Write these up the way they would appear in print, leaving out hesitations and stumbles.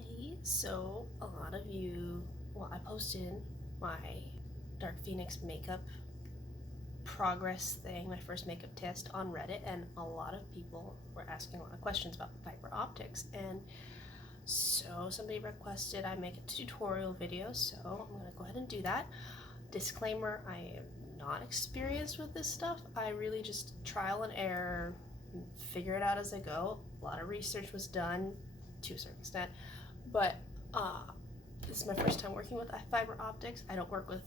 Hey, so a lot of you, well, I posted my Dark Phoenix makeup progress thing, my first makeup test on Reddit, and a lot of people were asking a lot of questions about fiber optics. And so somebody requested I make a tutorial video, so I'm gonna go ahead and do that. Disclaimer, I am not experienced with this stuff. I really just trial and error, figure it out as I go. A lot of research was done to a certain extent, but this is my first time working with fiber optics. I don't work with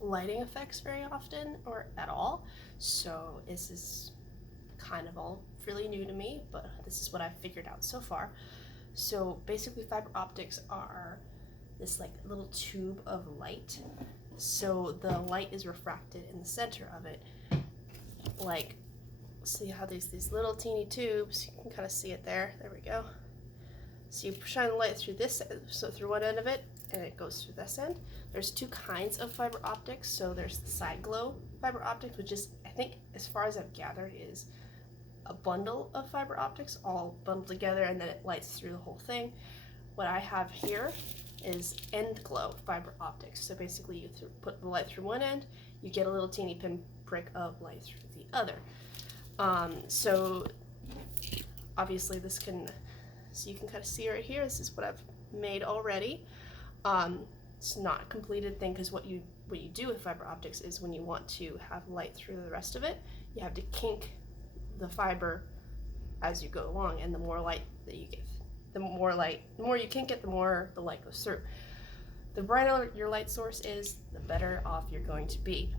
lighting effects very often or at all, so this is kind of all really new to me, but this is what I've figured out so far. So basically fiber optics are this like little tube of light. So the light is refracted in the center of it. Like, see how there's these little teeny tubes, you can kind of see it there. There we go. So you shine the light through this, so through one end of it, and it goes through this end. There's two kinds of fiber optics. So there's the side glow fiber optics, which is, I think, as far as I've gathered, is a bundle of fiber optics all bundled together, and then it lights through the whole thing. What I have here is end glow fiber optics. So basically you put the light through one end, you get a little teeny pinprick of light through the other. So obviously this can, so you can kind of see right here, this is what I've made already. It's not a completed thing, because what you do with fiber optics is when you want to have light through the rest of it, you have to kink the fiber as you go along, and the more light that you give, the more you kink it, the more the light goes through. The brighter your light source is, the better off you're going to be.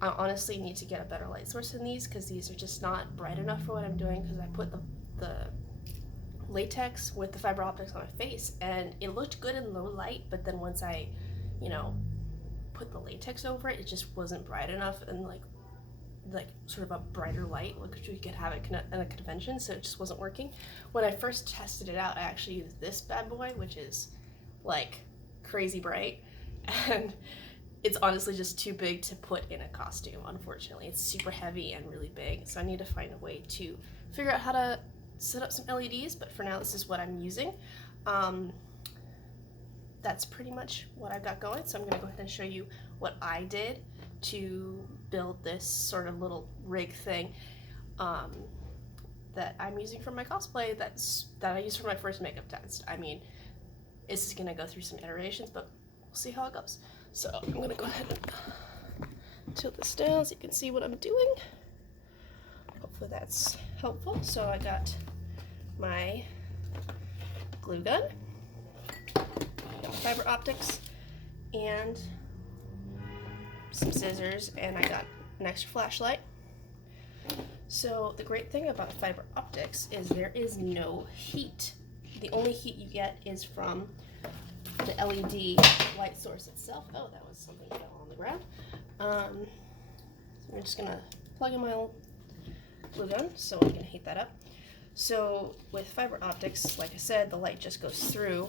I honestly need to get a better light source than these, because these are just not bright enough for what I'm doing, because I put the latex with the fiber optics on my face and it looked good in low light, but then once I, put the latex over it, it just wasn't bright enough, and like sort of a brighter light like you could have it in a convention, so it just wasn't working. When I first tested it out, I actually used this bad boy, which is like crazy bright, and it's honestly just too big to put in a costume. Unfortunately, it's super heavy and really big, so I need to find a way to figure out how to set up some LEDs, but for now this is what I'm using. That's pretty much what I've got going, so I'm gonna go ahead and show you what I did to build this sort of little rig thing that I'm using for my cosplay, that I used for my first makeup test. I mean, this is gonna go through some iterations, but we'll see how it goes. So I'm gonna go ahead and tilt this down so you can see what I'm doing. Hopefully that's helpful. So I got my glue gun, got fiber optics, and some scissors, and I got an extra flashlight. So the great thing about fiber optics is there is no heat. The only heat you get is from the LED light source itself. Oh, that was something that fell on the ground. So I'm just gonna plug in my glue gun so I can heat that up. So with fiber optics, like I said, the light just goes through,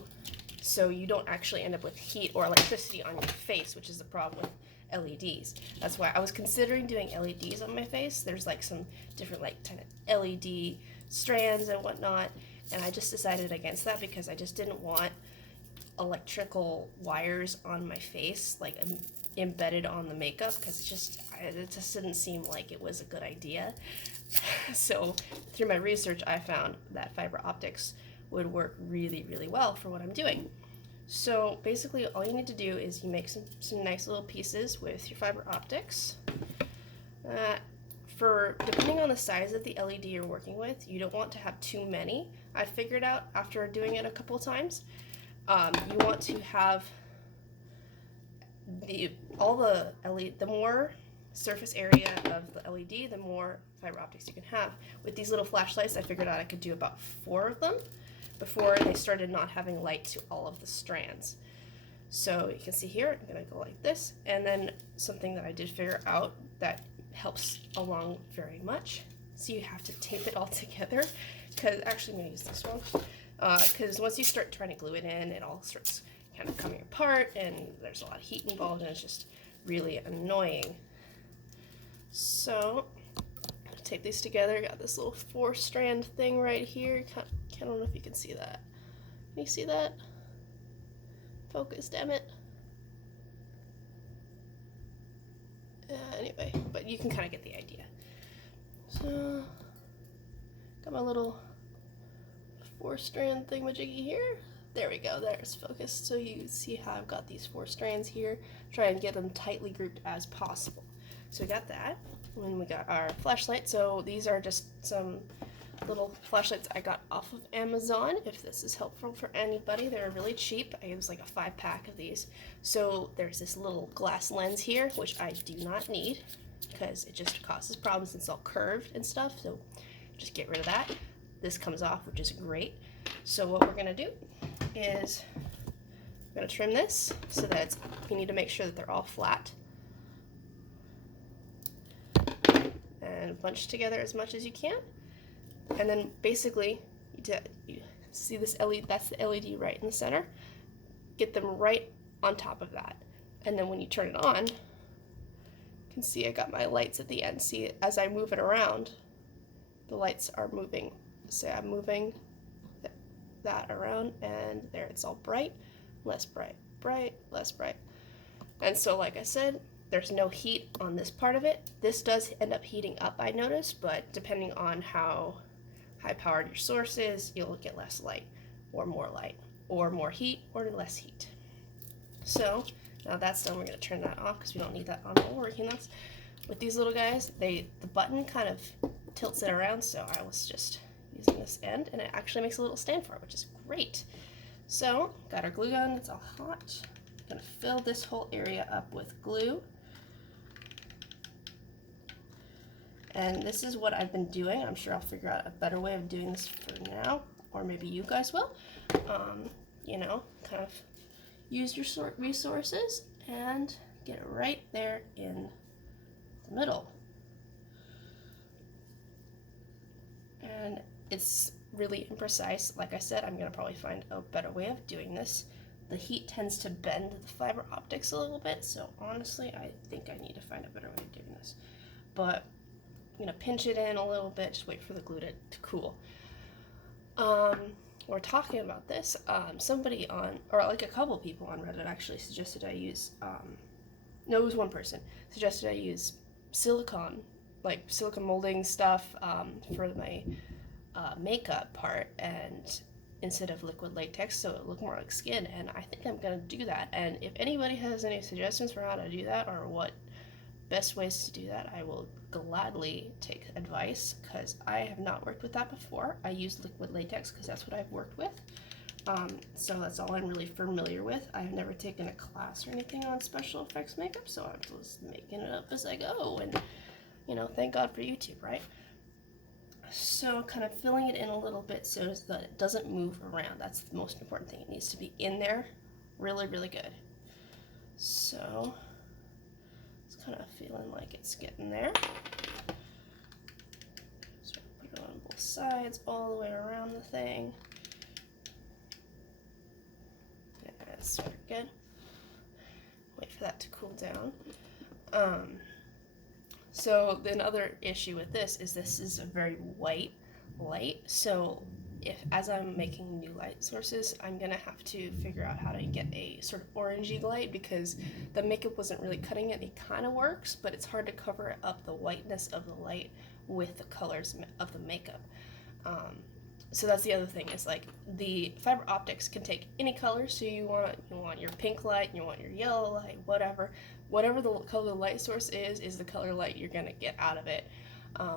so you don't actually end up with heat or electricity on your face, which is the problem with LEDs. That's why I was considering doing LEDs on my face. There's like some different like kind of LED strands and whatnot, and I just decided against that because I just didn't want electrical wires on my face, like embedded on the makeup, because it just didn't seem like it was a good idea. So through my research, I found that fiber optics would work really, really well for what I'm doing. So basically all you need to do is you make some nice little pieces with your fiber optics. Depending on the size of the LED you're working with, you don't want to have too many. I figured out after doing it a couple of times, you want to have the more surface area of the LED, the more fiber optics you can have. With these little flashlights, I figured out I could do about 4 of them before they started not having light to all of the strands. So you can see here, I'm gonna go like this, and then something that I did figure out that helps along very much. So you have to tape it all together, because actually I'm gonna use this one, because once you start trying to glue it in, it all starts kind of coming apart, and there's a lot of heat involved, and it's just really annoying. So tape these together. Got this little 4-strand thing right here. I don't know if you can see that. Can you see that? Focus, damn it. Anyway, but you can kind of get the idea. So, got my little 4-strand thingamajiggy here. There we go, there's focused. So you see how I've got these 4 strands here. Try and get them tightly grouped as possible. So we got that. And then we got our flashlight. So these are just some little flashlights I got off of Amazon. If this is helpful for anybody, they're really cheap. I use like a 5-pack of these. So there's this little glass lens here, which I do not need because it just causes problems. It's all curved and stuff. So just get rid of that. This comes off, which is great. So what we're gonna do is we're gonna trim this so that you need to make sure that they're all flat and bunch together as much as you can. And then basically, you see this LED, that's the LED right in the center. Get them right on top of that. And then when you turn it on, you can see I got my lights at the end. See, as I move it around, the lights are moving. So I'm moving that around, and there it's all bright, less bright, bright, less bright. And so like I said, there's no heat on this part of it. This does end up heating up, I noticed, but depending on how high powered your source is, you'll get less light, or more heat, or less heat. So now that's done, we're gonna turn that off because we don't need that on while we're working this. With these little guys, the button kind of tilts it around, so I was just using this end, and it actually makes a little stand for it, which is great. So, got our glue gun, it's all hot. Gonna fill this whole area up with glue. And this is what I've been doing. I'm sure I'll figure out a better way of doing this for now, or maybe you guys will. You know, kind of use your resources and get it right there in the middle. And it's really imprecise. Like I said, I'm gonna probably find a better way of doing this. The heat tends to bend the fiber optics a little bit, so honestly, I think I need to find a better way of doing this. But I'm gonna pinch it in a little bit, just wait for the glue to cool. We're talking about this. Somebody on, or like a couple people on Reddit actually suggested I use, no, it was one person, suggested I use silicone molding stuff for my makeup part, and instead of liquid latex, so it looked more like skin. And I think I'm gonna do that. And if anybody has any suggestions for how to do that, or what best ways to do that, I will gladly take advice, because I have not worked with that before. I use liquid latex because that's what I've worked with. So that's all I'm really familiar with. I've never taken a class or anything on special effects makeup, so I'm just making it up as I go. And you know, thank God for YouTube, right? So kind of filling it in a little bit so that it doesn't move around. That's the most important thing. It needs to be in there really, really good. So it's kind of feeling like it's getting there. So put it on both sides, all the way around the thing. That's sort of good. Wait for that to cool down. So the other issue with this is a very white light. So as I'm making new light sources, I'm gonna have to figure out how to get a sort of orangey light, because the makeup wasn't really cutting it. It kind of works, but it's hard to cover up the whiteness of the light with the colors of the makeup. So that's the other thing, is like the fiber optics can take any color. So you want your pink light, you want your yellow light, whatever the color light source is the color light you're gonna get out of it,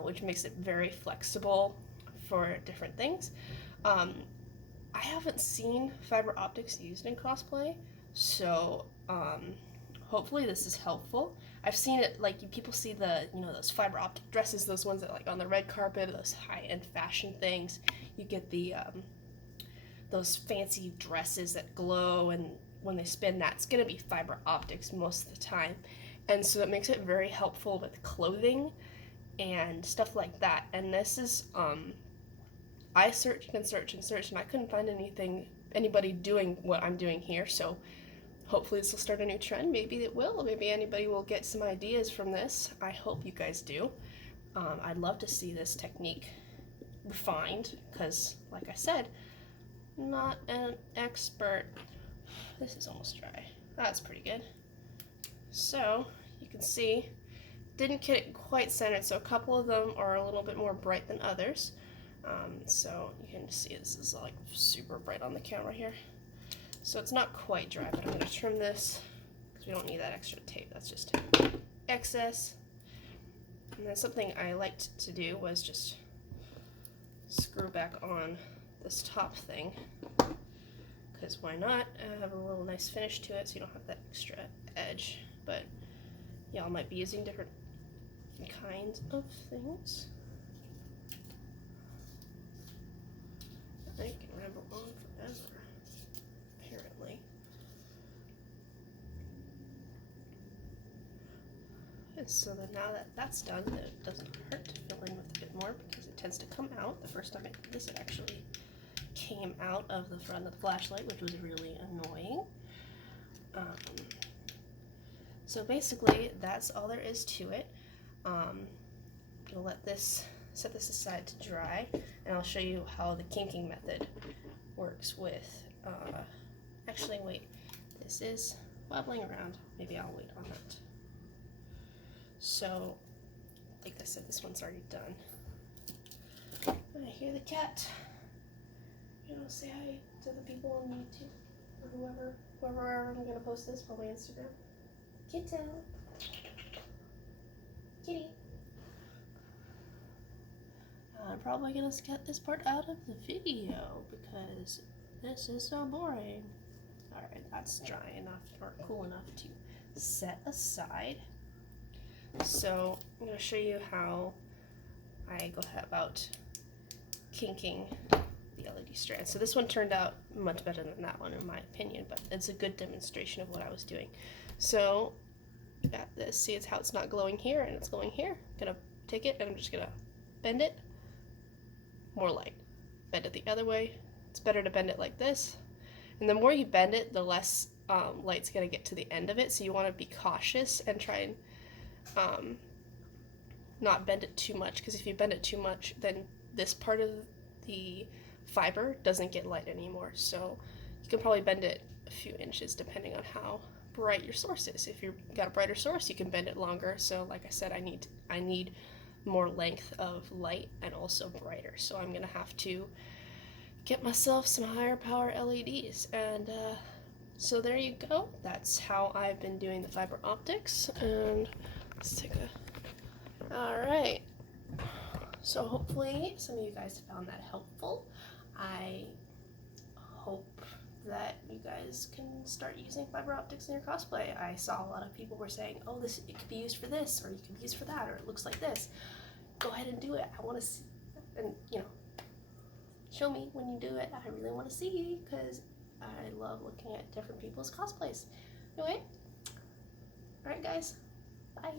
which makes it very flexible for different things. I haven't seen fiber optics used in cosplay, so hopefully this is helpful. I've seen it, like, people see the, those fiber optic dresses, those ones that, like, on the red carpet, those high-end fashion things. You get the those fancy dresses that glow, and when they spin, that's gonna be fiber optics most of the time. And so it makes it very helpful with clothing and stuff like that. And this is, I searched and searched and searched, and I couldn't find anybody doing what I'm doing here. So hopefully this will start a new trend. Maybe it will. Maybe anybody will get some ideas from this. I hope you guys do. I'd love to see this technique refined, because like I said, not an expert. This is almost dry. That's pretty good. So you can see, didn't get it quite centered, so a couple of them are a little bit more bright than others. So you can see this is like super bright on the camera here. So it's not quite dry, but I'm going to trim this because we don't need that extra tape. That's just excess. And then something I liked to do was just screw back on this top thing, because why not have a little nice finish to it so you don't have that extra edge. But y'all might be using different kinds of things. I can ramble on forever, apparently. And so then now that that's done, it doesn't hurt to fill in with a bit more because it tends to come out. The first time I did this, it actually came out of the front of the flashlight, which was really annoying. So basically, that's all there is to it. I'm gonna set this aside to dry, and I'll show you how the kinking method works with, actually wait, this is wobbling around. Maybe I'll wait on that. So, like I said, this one's already done. I hear the cat. You know, say hi to the people on YouTube, or whoever I'm gonna post this, probably Instagram. Kitten. Kitty. I'm probably gonna cut this part out of the video because this is so boring. Alright, that's dry enough or cool enough to set aside. So I'm going to show you how I go about kinking the LED strand. So this one turned out much better than that one in my opinion, but it's a good demonstration of what I was doing. So you got this, see it's how it's not glowing here and it's glowing here. I'm going to take it and I'm just going to bend it, more light. Bend it the other way. It's better to bend it like this. And the more you bend it, the less light's going to get to the end of it. So you want to be cautious and try and not bend it too much, because if you bend it too much, then this part of the fiber doesn't get light anymore. So you can probably bend it a few inches depending on how bright your source is. If you've got a brighter source, you can bend it longer. So like I said, I need more length of light and also brighter. So I'm gonna have to get myself some higher power LEDs. And so there you go. That's how I've been doing the fiber optics. And let's take a, all right. So hopefully some of you guys found that helpful. I hope that you guys can start using fiber optics in your cosplay. I saw a lot of people were saying, oh, it could be used for this, or you can be used for that, or it looks like this. Go ahead and do it. I want to see, and you know, show me when you do it. I really want to see, because I love looking at different people's cosplays. Anyway, alright guys, bye.